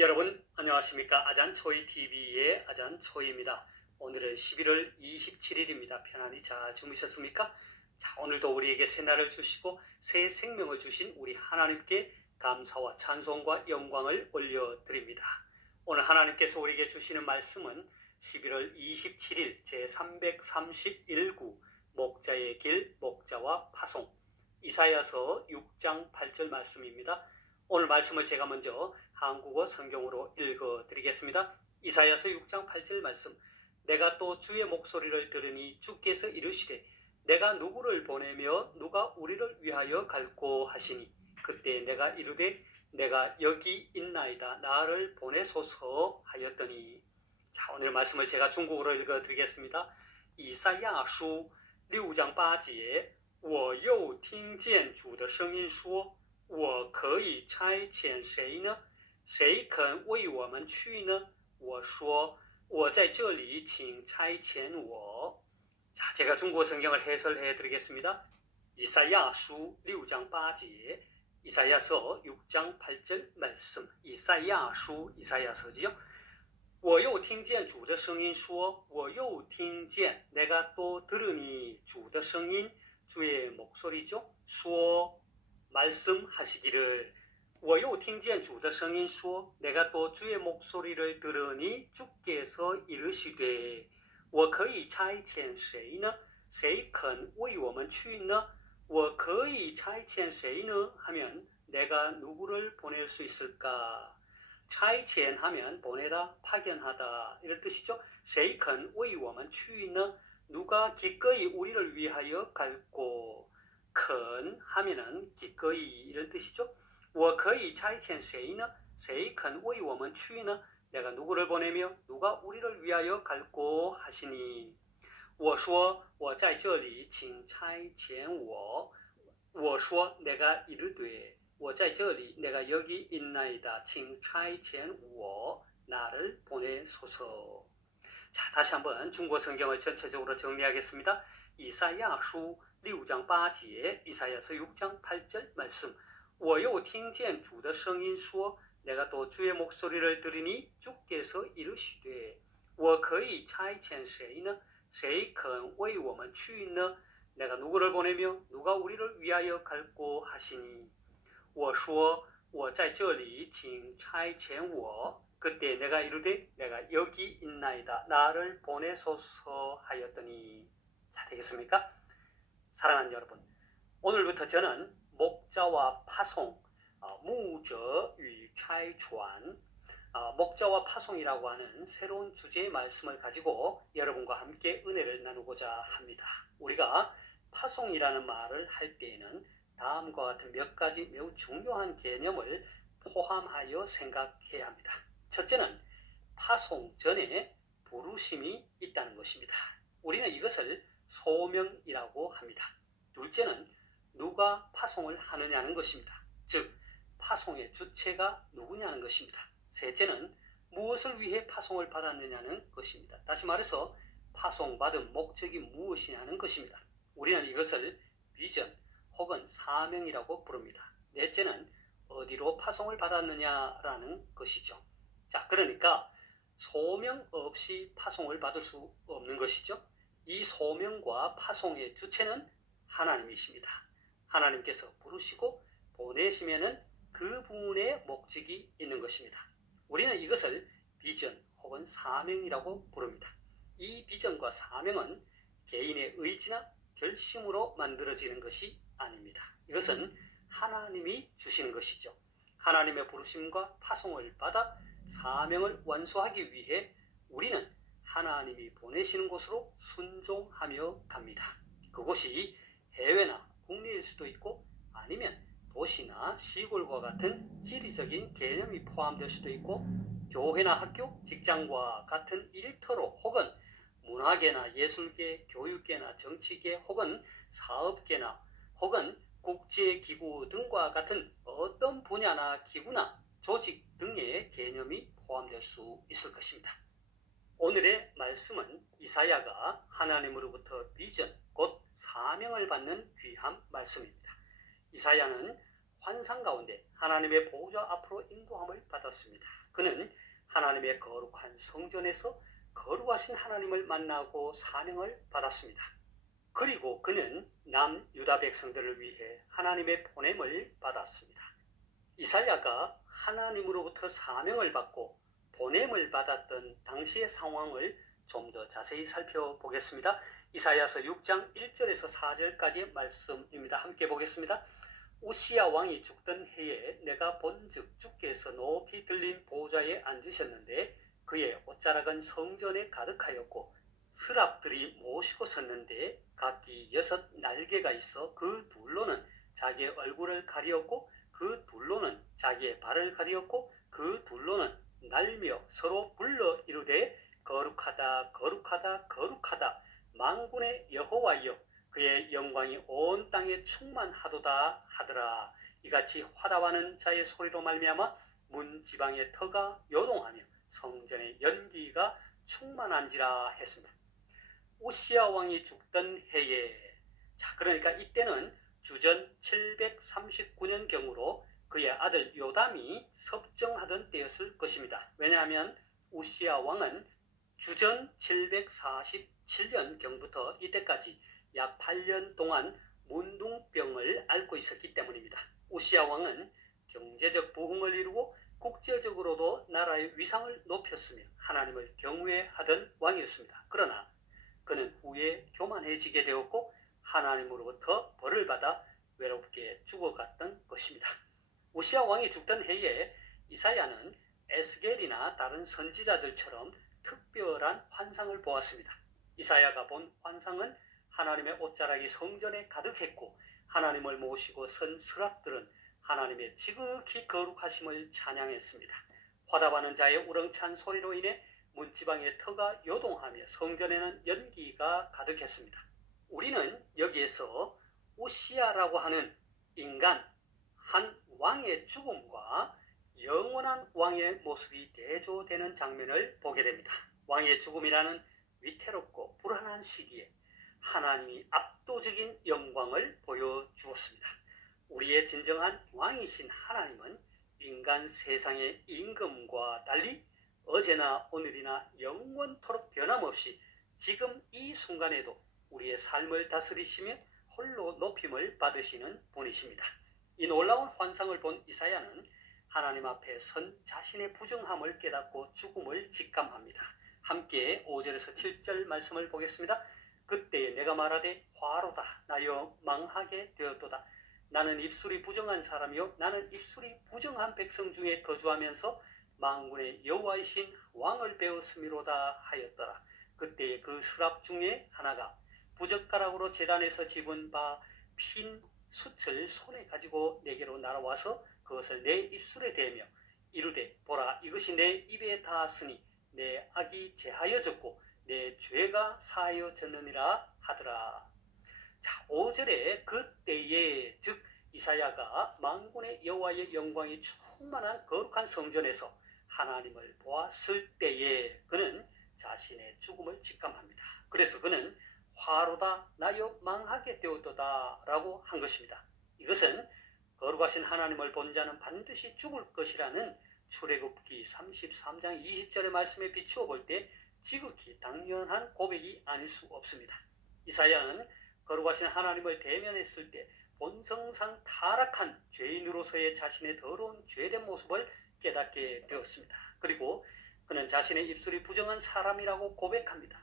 여러분 안녕하십니까? 아잔초이TV의 아잔초이입니다. 오늘은 11월 27일입니다. 편안히 잘 주무셨습니까? 자, 오늘도 우리에게 새날을 주시고 새 생명을 주신 우리 하나님께 감사와 찬송과 영광을 올려드립니다. 오늘 하나님께서 우리에게 주시는 말씀은 11월 27일 제331구 목자의 길, 목자와 파송, 이사야서 6장 8절 말씀입니다. 오늘 말씀을 제가 먼저 한국어 성경으로 읽어드리겠습니다. 이사야서 6장 8절 말씀. 내가 또 주의 목소리를 들으니 주께서 이르시되 내가 누구를 보내며 누가 우리를 위하여 갈꼬 하시니 그때 내가 이르되 내가 여기 있나이다 나를 보내소서 하였더니. 자, 오늘 말씀을 제가 중국어로 읽어드리겠습니다. 이사야书6章8节我又听见主的声音说我可以差遣谁呢？谁肯为我们去呢？我说我在这里请差遣我。 자, 제가 중국어 성경을 해설해 드리겠습니다. 이사야수 6장 8절, 이사야서 6장 8절 말씀. 이사야수, 이사야서지요. 我又听见主的声音说我又听见 내가 또 들으니 主的声音 주의 목소리죠. 说 말씀하시기를. 我又听见主的声音说 내가 또 주의 목소리를 들으니 주께서 이르시되 我可以差遣谁呢？谁肯为我们去呢？我可以差遣谁呢？ 하면 내가 누구를 보낼 수 있을까? 차이첸 하면 보내다, 파견하다 이런 뜻이죠. 谁肯为我们去呢? 누가 기꺼이 우리를 위하여 갈꼬. 肯 하면은 기꺼이 이런 뜻이죠. 我可以差遣谁呢? 谁肯为我们去呢? 내가 누구를 보내며 누가 우리를 위하여 갈꼬 하시니. 我说我在这里请差遣我。我说 내가 이르되 我在这里 내가 여기 있나이다请差遣我 나를 보내소서. 자, 다시 한번 중국어 성경을 전체적으로 정리하겠습니다. 이사야수 6장 8절, 이사야서 6장 8절 말씀. 我又听见主的声音说 내가 또 주의 목소리를 들으니 주께서 이르시되 我可以差遣谁呢? 谁肯为我们去呢? 내가 누구를 보내며 누가 우리를 위하여 갈꼬 하시니. 我说我在这里请差遣我 그때 내가 이르되 내가 여기 있나이다 나를 보내소서 하였더니. 자, 되겠습니까? 사랑하는 여러분, 오늘부터 저는 목자와 파송, 牧者与差传, 목자와 파송이라고 하는 새로운 주제의 말씀을 가지고 여러분과 함께 은혜를 나누고자 합니다. 우리가 파송이라는 말을 할 때에는 다음과 같은 몇 가지 매우 중요한 개념을 포함하여 생각해야 합니다. 첫째는 파송 전에 부르심이 있다는 것입니다. 우리는 이것을 소명이라고 합니다. 둘째는 누가 파송을 하느냐는 것입니다. 즉 파송의 주체가 누구냐는 것입니다. 셋째는 무엇을 위해 파송을 받았느냐는 것입니다. 다시 말해서 파송받은 목적이 무엇이냐는 것입니다. 우리는 이것을 비전 혹은 사명이라고 부릅니다. 넷째는 어디로 파송을 받았느냐라는 것이죠. 자, 그러니까 소명 없이 파송을 받을 수 없는 것이죠. 이 소명과 파송의 주체는 하나님이십니다. 하나님께서 부르시고 보내시면은 그분의 목적이 있는 것입니다. 우리는 이것을 비전 혹은 사명이라고 부릅니다. 이 비전과 사명은 개인의 의지나 결심으로 만들어지는 것이 아닙니다. 이것은 하나님이 주시는 것이죠. 하나님의 부르심과 파송을 받아 사명을 완수하기 위해 우리는 하나님이 보내시는 곳으로 순종하며 갑니다. 그곳이 해외나 국내일 수도 있고 아니면 도시나 시골과 같은 지리적인 개념이 포함될 수도 있고 교회나 학교, 직장과 같은 일터로 혹은 문화계나 예술계, 교육계나 정치계 혹은 사업계나 혹은 국제기구 등과 같은 어떤 분야나 기구나 조직 등의 개념이 포함될 수 있을 것입니다. 오늘의 말씀은 이사야가 하나님으로부터 비전, 곧 사명을 받는 귀한 말씀입니다. 이사야는 환상 가운데 하나님의 보호자 앞으로 인도함을 받았습니다. 그는 하나님의 거룩한 성전에서 거룩하신 하나님을 만나고 사명을 받았습니다. 그리고 그는 남유다 백성들을 위해 하나님의 보냄을 받았습니다. 이사야가 하나님으로부터 사명을 받고 보냄을 받았던 당시의 상황을 좀 더 자세히 살펴보겠습니다. 이사야서 6장 1절에서 4절까지의 말씀입니다. 함께 보겠습니다. 우시야 왕이 죽던 해에 내가 본즉 주께서 높이 들린 보좌에 앉으셨는데 그의 옷자락은 성전에 가득하였고 스랍들이 모시고 섰는데 각기 6 날개가 있어 그 둘로는 자기의 얼굴을 가리었고 그 둘로는 자기의 발을 가리었고 그 둘로는 날며 서로 불러 이르되 거룩하다 거룩하다 거룩하다 만군의 여호와여 그의 영광이 온 땅에 충만하도다 하더라. 이같이 화답하는 자의 소리로 말미암아 문 지방의 터가 요동하며 성전의 연기가 충만한지라 했습니다. 우시야 왕이 죽던 해에, 자 그러니까 이때는 주전 739년경으로 그의 아들 요담이 섭정하던 때였을 것입니다. 왜냐하면 우시야 왕은 주전 747년경부터 이때까지 약 8년 동안 문둥병을 앓고 있었기 때문입니다. 우시야 왕은 경제적 부흥을 이루고 국제적으로도 나라의 위상을 높였으며 하나님을 경외하던 왕이었습니다. 그러나 그는 후에 교만해지게 되었고 하나님으로부터 벌을 받아 외롭게 죽어갔던 것입니다. 우시야 왕이 죽던 해에 이사야는 에스겔이나 다른 선지자들처럼 특별한 환상을 보았습니다. 이사야가 본 환상은 하나님의 옷자락이 성전에 가득했고 하나님을 모시고 선 스랍들은 하나님의 지극히 거룩하심을 찬양했습니다. 화답하는 자의 우렁찬 소리로 인해 문지방의 터가 요동하며 성전에는 연기가 가득했습니다. 우리는 여기에서 우시야라고 하는 인간, 한 왕의 죽음과 영원한 왕의 모습이 대조되는 장면을 보게 됩니다. 왕의 죽음이라는 위태롭고 불안한 시기에 하나님이 압도적인 영광을 보여주었습니다. 우리의 진정한 왕이신 하나님은 인간 세상의 임금과 달리 어제나 오늘이나 영원토록 변함없이 지금 이 순간에도 우리의 삶을 다스리시며 홀로 높임을 받으시는 분이십니다. 이 놀라운 환상을 본 이사야는 하나님 앞에 선 자신의 부정함을 깨닫고 죽음을 직감합니다. 함께 5절에서 7절 말씀을 보겠습니다. 그때에 내가 말하되 화로다 나여 망하게 되었도다. 나는 입술이 부정한 사람이요 나는 입술이 부정한 백성 중에 거주하면서 만군의 여호와이신 왕을 배웠음이로다 하였더라. 그때에 그 스랍 중에 하나가 부젓가락으로 제단에서 집은 바 핀 숯을 손에 가지고 내게로 날아와서 그것을 내 입술에 대며 이르되 보라 이것이 내 입에 닿았으니 내 악이 제하여졌고 내 죄가 사하여졌느니라 하더라. 자 5절에 그때에 즉 이사야가 만군의 여호와의 영광이 충만한 거룩한 성전에서 하나님을 보았을 때에 그는 자신의 죽음을 직감합니다. 그래서 그는 화로다 나여 망하게 되었도다 라고 한 것입니다. 이것은 거룩하신 하나님을 본 자는 반드시 죽을 것이라는 출애굽기 33장 20절의 말씀에 비추어 볼 때 지극히 당연한 고백이 아닐 수 없습니다. 이사야는 거룩하신 하나님을 대면했을 때 본성상 타락한 죄인으로서의 자신의 더러운 죄된 모습을 깨닫게 되었습니다. 그리고 그는 자신의 입술이 부정한 사람이라고 고백합니다.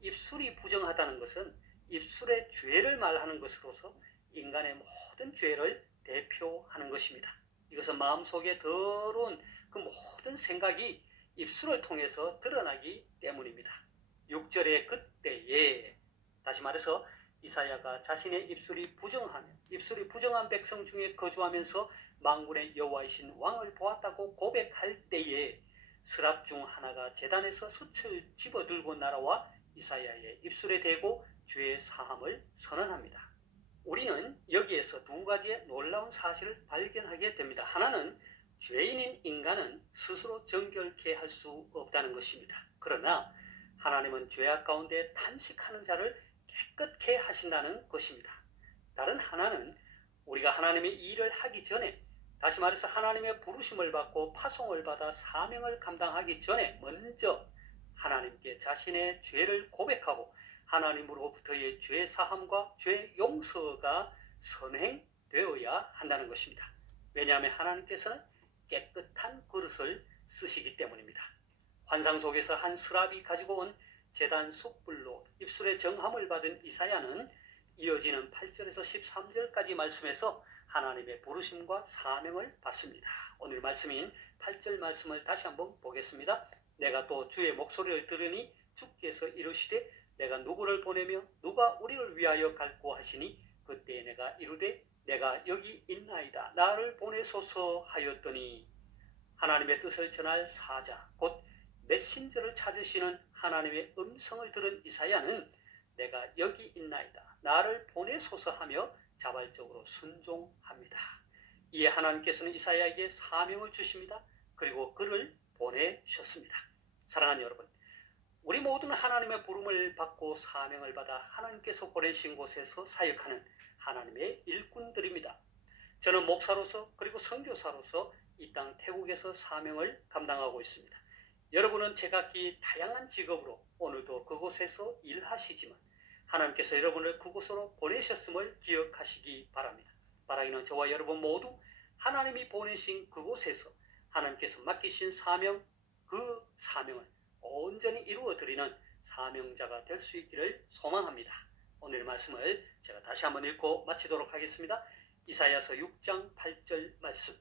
입술이 부정하다는 것은 입술의 죄를 말하는 것으로서 인간의 모든 죄를 대표하는 것입니다. 이것은 마음속에 더러운 그 모든 생각이 입술을 통해서 드러나기 때문입니다. 6절의 그때에 다시 말해서 이사야가 자신의 입술이 부정하며 입술이 부정한 백성 중에 거주하면서 만군의 여호와이신 왕을 보았다고 고백할 때에 스랍 중 하나가 제단에서 숯을 집어들고 날아와 이사야의 입술에 대고 죄의 사함을 선언합니다. 우리는 여기에서 두 가지의 놀라운 사실을 발견하게 됩니다. 하나는 죄인인 인간은 스스로 정결케 할 수 없다는 것입니다. 그러나 하나님은 죄악 가운데 탄식하는 자를 깨끗게 하신다는 것입니다. 다른 하나는 우리가 하나님의 일을 하기 전에, 다시 말해서 하나님의 부르심을 받고 파송을 받아 사명을 감당하기 전에 먼저 하나님께 자신의 죄를 고백하고 하나님으로부터의 죄 사함과 죄 용서가 선행되어야 한다는 것입니다. 왜냐하면 하나님께서는 깨끗한 그릇을 쓰시기 때문입니다. 환상 속에서 한 스랍이 가지고 온 제단 숯불로 입술에 정함을 받은 이사야는 이어지는 8절에서 13절까지 말씀에서 하나님의 부르심과 사명을 받습니다. 오늘 말씀인 8절 말씀을 다시 한번 보겠습니다. 내가 또 주의 목소리를 들으니 주께서 이르시되 내가 누구를 보내며 누가 우리를 위하여 갈고 하시니 그때 내가 이르되 내가 여기 있나이다 나를 보내소서 하였더니, 하나님의 뜻을 전할 사자 곧 메신저를 찾으시는 하나님의 음성을 들은 이사야는 내가 여기 있나이다 나를 보내소서 하며 자발적으로 순종합니다. 이에 하나님께서는 이사야에게 사명을 주십니다. 그리고 그를 보내셨습니다. 사랑하는 여러분, 우리 모두는 하나님의 부름을 받고 사명을 받아 하나님께서 보내신 곳에서 사역하는 하나님의 일꾼들입니다. 저는 목사로서 그리고 선교사로서 이 땅 태국에서 사명을 감당하고 있습니다. 여러분은 제각기 다양한 직업으로 오늘도 그곳에서 일하시지만 하나님께서 여러분을 그곳으로 보내셨음을 기억하시기 바랍니다. 바라기는 저와 여러분 모두 하나님이 보내신 그곳에서 하나님께서 맡기신 사명, 그 사명을 온전히 이루어드리는 사명자가 될 수 있기를 소망합니다. 오늘 말씀을 제가 다시 한번 읽고 마치도록 하겠습니다. 이사야서 6장 8절 말씀.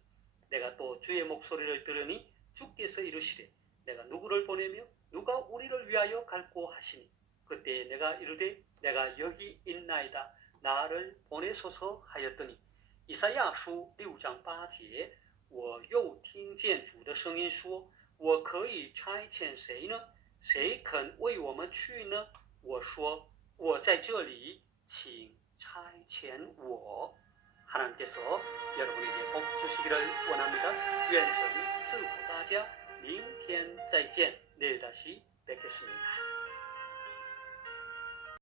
내가 또 주의 목소리를 들으니 주께서 이르시되 내가 누구를 보내며 누가 우리를 위하여 갈고 하시니 그때 내가 이르되 내가 여기 있나이다 나를 보내소서 하였더니, 이사야书6章8节我又听见主的声音说我可以差遣谁呢？谁肯为我们去呢？我说我在这里，请差遣我。 하나님께서 여러분에게 복 주시기를 원합니다. 愿神赐福大家，明天再见。 내일 다시 뵙겠습니다.